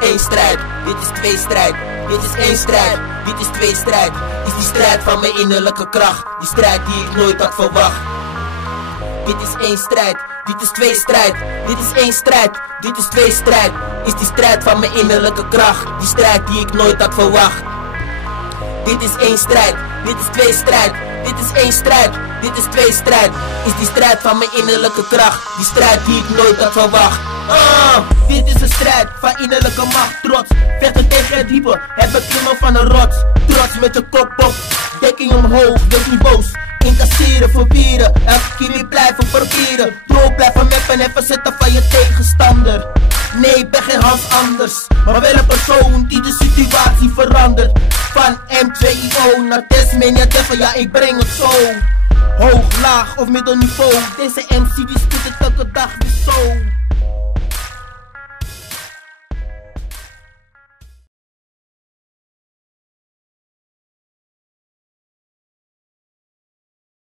is één strijd, dit is twee strijd. Dit is één strijd, dit is twee strijd. Is die strijd van mijn innerlijke kracht, die strijd die ik nooit had verwacht. Dit is één strijd, dit is twee strijd. Dit is één strijd, dit is twee strijd. Is die strijd van mijn innerlijke kracht, die strijd die ik nooit had verwacht. Dit is één strijd, dit is twee strijd. Dit is één strijd, dit is twee strijd. Is die strijd van mijn innerlijke kracht, die strijd die ik nooit had verwacht. Dit is een strijd van innerlijke macht, trots. Vechten tegen het diepe, het beklimmen van een rots. Trots met je kop op, dekking omhoog, wees niet boos. Incasseren, verbieren, elke keer weer blijven proberen. Door blijven meppen en verzetten van je tegenstander. Nee, ik ben geen Hans Anders, maar wel een persoon die de situatie verandert. Van M2IO naar Tasmania Devil, ja ik breng het zo. Hoog, laag of middelniveau, deze MC die spit het elke dag.